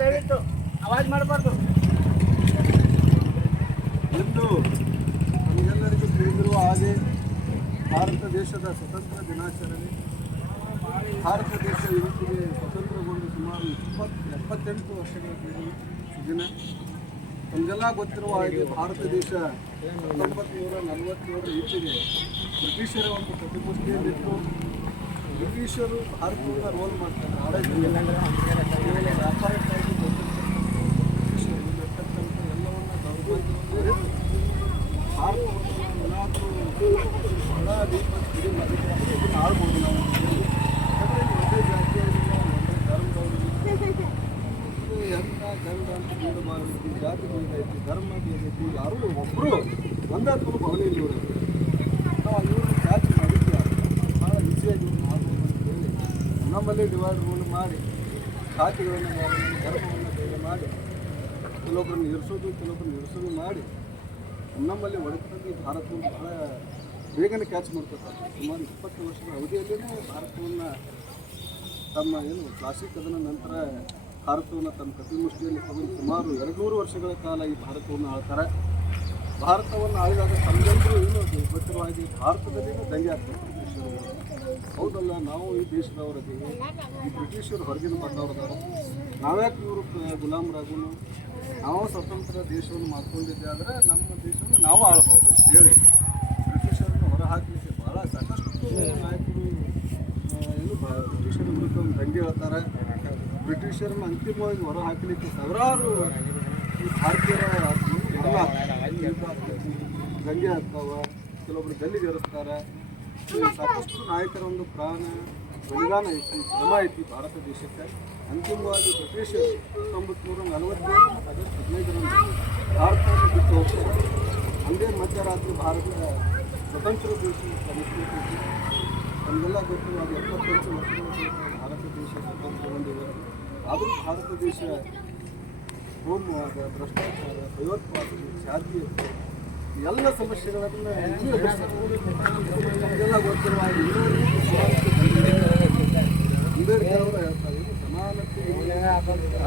ದಯವಿಟ್ಟು ಅವಾಜ್ ಮಾಡಬಾರ್ದು. ಇಂದು ನಮಗೆಲ್ಲರಿಗೂ ತಿಳಿದಿರುವ ಹಾಗೆ ಭಾರತ ದೇಶದ ಸ್ವತಂತ್ರ ದಿನಾಚರಣೆ. ಭಾರತ ದೇಶ ಇವತ್ತಿಗೆ ಸ್ವತಂತ್ರಗೊಂಡು ಸುಮಾರು 78 ವರ್ಷಗಳ ದಿನ. ನಮಗೆಲ್ಲ ಗೊತ್ತಿರುವ ಹಾಗೆ ಭಾರತ ದೇಶ 1947 ಈಚೆಗೆ ಬ್ರಿಟಿಷರ ಒಂದು ಪ್ರತಿಪುಷ್ಟಿಯಲ್ಲಿತ್ತು. ಬ್ರಿಟಿಷರು ಭಾರತವನ್ನು ರೋಲ್ ಮಾಡ್ತಾರೆ. ಆಡಳಿತ ವ್ಯಾಪಾರಕ್ಕಾಗಿ ಬ್ರಿಟಿಷರು ಇರ್ತಕ್ಕಂಥ ಎಲ್ಲವನ್ನ ದೌರ್ಬಲ್ಯ ಭಾರತವನ್ನು ಏನಾದರೂ ಬಹಳ ರೀತಿ ಆಳ್ಬೋದು. ನಾವು ಒಂದೇ ಜಾತಿಯವರಿಲ್ಲ, ಒಂದೇ ಧರ್ಮದವರಿಲ್ಲ. ಎಂಥ ಗಂಡ ಅಂತ ನೀಡಬಾರದು, ಜಾತಿ ಬೇಕೈತಿ, ಧರ್ಮ ಬೇಕೈತಿ, ಯಾರೂ ಒಬ್ಬರು ಒಂದರ್ಥನು ಭಾವನೆಯಲ್ಲಿ ಇವರಿಗೆ ನಾವು ಇವ್ರನ್ನ ಜಾತಿ ಮಾಡಿದ್ವಿ ಭಾಳ ಈಸಿಯಾಗಿ ಮಾಡ್ಬೋದು ಅಂತ ಹೇಳಿ ನಮ್ಮಲ್ಲಿ ಡಿವೈಡ್ ರೂಲ್ ಮಾಡಿ ಜಾತಿಗಳನ್ನು ಧರ್ಮವನ್ನು ಬೇರೆ ಮಾಡಿ ಕೆಲವೊಬ್ಬರನ್ನು ಇರಿಸೋದು ಮಾಡಿ ನಮ್ಮಲ್ಲಿ ಒಡಕಲ್ಲಿ ಭಾರತವನ್ನು ಬಹಳ ಬೇಗನೆ ಕ್ಯಾಚ್ ಮಾಡ್ಕೊತಾರೆ. ಸುಮಾರು 20 ವರ್ಷಗಳ ಅವಧಿಯಲ್ಲೇ ಭಾರತವನ್ನು ತಮ್ಮ ಕ್ಲಾಸಿಕ್ ಅದರ ನಂತರ ಭಾರತವನ್ನು ತಮ್ಮ ಕಪಿಮುಷ್ಟಿಯಲ್ಲಿ ತಗೊಂಡು ಸುಮಾರು 200 ವರ್ಷಗಳ ಕಾಲ ಈ ಭಾರತವನ್ನು ಆಳ್ತಾರೆ. ಭಾರತವನ್ನು ಆಳಿದಾಗ ತಮ್ಮೆಲ್ಲರೂ ಗೊತ್ತಿರುವ ಹಾಗೆ ಭಾರತದಲ್ಲಿ ದಂಗೆ ಆಗ್ತಾರೆ ಬ್ರಿಟಿಷರು. ಹೌದಲ್ಲ, ನಾವು ಈ ದೇಶದವರಿದ್ದೀವಿ, ಈ ಬ್ರಿಟಿಷರು ಹೊರಗಿನ ಬಂದವ್ರದಾರ, ನಾವ್ಯಾಕೆ ಇವರು ಗುಲಾಮರಾಗೂ, ನಾವು ಸ್ವತಂತ್ರ ದೇಶವನ್ನು ಮಾಡ್ಕೊಂಡಿದ್ದೆ ಆದರೆ ನಮ್ಮ ದೇಶವನ್ನು ನಾವು ಆಳ್ಬೋದು ಅಂತ ಹೇಳಿ ಬ್ರಿಟಿಷರನ್ನು ಹೊರಹಾಕಲಿಕ್ಕೆ ಭಾಳ ಸಾಕಷ್ಟು ನಾಯಕರು ಬ್ರಿಟಿಷರ ವಿರುದ್ಧ ಒಂದು ದಂಗೆ ಹೇಳ್ತಾರೆ. ಬ್ರಿಟಿಷರನ್ನು ಅಂತಿಮವಾಗಿ ಹೊರ ಹಾಕಲಿಕ್ಕೆ ಸಾವಿರಾರು ಈ ಭಾರತೀಯರ ದಂಗೆ ಆಗ್ತಾವ, ಕೆಲವೊಬ್ರು ಗಲ್ಲಿಗೇರಿಸ್ತಾರೆ. ಸಾಕಷ್ಟು ನಾಯಕರ ಒಂದು ಪ್ರಾಣ ಬಲಿದಾನ ಐತಿ, ಶ್ರಮ ಐತಿ ಭಾರತ ದೇಶಕ್ಕೆ. ಅಂತಿಮವಾಗಿ ಬ್ರಿಟಿಷರು 1947 ಆಗಸ್ಟ್ 15ರಂದು ಭಾರತವನ್ನು ಬಿಟ್ಟು ಹೋಗ್ತಾರೆ. ಒಂದೇ ಮಧ್ಯರಾತ್ರಿ ಭಾರತದ ಸ್ವತಂತ್ರ ದೇಶ ನಮಗೆಲ್ಲ ಗೊತ್ತಿರುವ 75 ವರ್ಷಗಳ ಭಾರತ ದೇಶ ಸ್ವತಂತ್ರಗೊಂಡಿದೆ. ಆದರೂ ಭಾರತ ದೇಶ ಕೋಮುವಾದ, ಭ್ರಷ್ಟಾಚಾರ, ಭಯೋತ್ಪಾದನೆ, ಜಾತಿ ಎಲ್ಲ ಸಮಸ್ಯೆಗಳನ್ನು ನಮಗೆಲ್ಲ ಗೊತ್ತಿರುವ ಅಂಬೇಡ್ಕರ್ ಅವರು ಹೇಳ್ತಾರೆ, ಇದು ಸಮಾನತೆ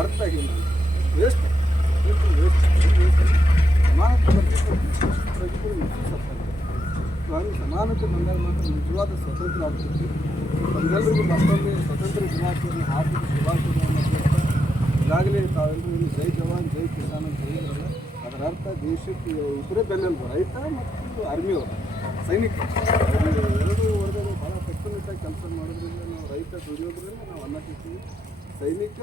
ಅರ್ಥ ಇಲ್ಲ, ವೇಸ್ಟ್ ಸಮಾನತೆ ಸಮಾನತೆ ಬಂದಾಗ ಮಾತ್ರ ನಿಜವಾದ ಸ್ವತಂತ್ರ ಆಗ್ತದೆ. ನಮಗೆಲ್ಲರಿಗೂ ಮತ್ತೊಮ್ಮೆ ಸ್ವತಂತ್ರ ದಿನಾಚರಣೆ ಹಾರ್ದಿಕ ಶುಭಾಶಯಗಳನ್ನು ಕೊಡ್ತಾ ಈಗಾಗಲೇ ತಾವೆಲ್ಲರೂ ಜೈ ಜವಾನ್ ಜೈ ಕಿಸಾನ್ ಅಂತ ಹೇಳಿದ್ರಲ್ಲ, ಅದರ ಅರ್ಥ ದೇಶಕ್ಕೆ ಇಬ್ಬರೇ ಬೆನ್ನೆಲುಬು, ರೈತ ಮತ್ತು ಆರ್ಮಿಯವರು, ಸೈನಿಕರು. ಎರಡು ವರ್ಗಗಳು ಭಾಳ ಕಟ್ಟುನಿಟ್ಟಾಗಿ ಕೆಲಸ ಮಾಡೋದ್ರಿಂದ ನಾವು ರೈತ ದುಡಿಯೋದ್ರಿಂದ ನಾವು ಅನ್ನ ತಿಂತೀವಿ, ಸೈನಿಕ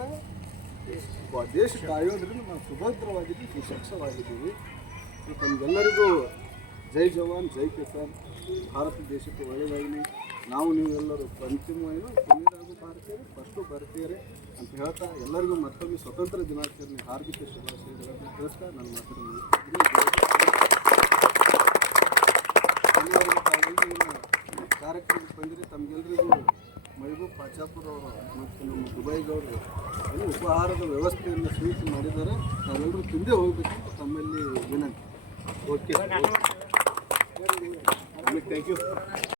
ದೇಶ ಕಾಯೋದ್ರಿಂದ ನಾವು ಸುಭದ್ರವಾಗಿದ್ದೀವಿ, ಸುಶಕ್ತವಾಗಿದ್ದೀವಿ. ತಮಗೆಲ್ಲರಿಗೂ ಜೈ ಜವಾನ್ ಜೈ ಕಿಸಾನ್. ಭಾರತ ದೇಶಕ್ಕೆ ಒಳ್ಳೆಯದಾಗಲಿ. ನಾವು ನೀವೆಲ್ಲರೂ ಅಂತಿಮವಾಗಿ ಕೊನೆಯದಾಗೂ ಭಾರತೀಯರೇ, ಫಸ್ಟು ಭಾರತೀಯರೇ ಅಂತ ಹೇಳ್ತಾ ಎಲ್ಲರಿಗೂ ಮತ್ತೊಮ್ಮೆ ಸ್ವತಂತ್ರ ದಿನಾಚರಣೆ ಹಾರ್ದಿಕ ಶುಭಾಶಯಗಳನ್ನು ತಿಳಿಸ್ತಾ ನನ್ನ ಮಾತನ್ನು ಕಾರ್ಯಕ್ರಮಕ್ಕೆ ಬಂದಿರಿ. ತಮಗೆಲ್ಲರಿಗೂ ಮೈಬೂಬ್ ಪಾಚಾಪುರ ಅವರು ಮತ್ತು ನಮ್ಮ ದುಬೈಗವರು ಉಪಹಾರದ ವ್ಯವಸ್ಥೆಯನ್ನು ಸ್ವೀಟ್ ಮಾಡಿದ್ದಾರೆ. ನಾವೆಲ್ಲರೂ ತಿಂದೇ ಹೋಗಬೇಕಂತ ತಮ್ಮಲ್ಲಿ ವಿನಂತಿ. Okay, thank you.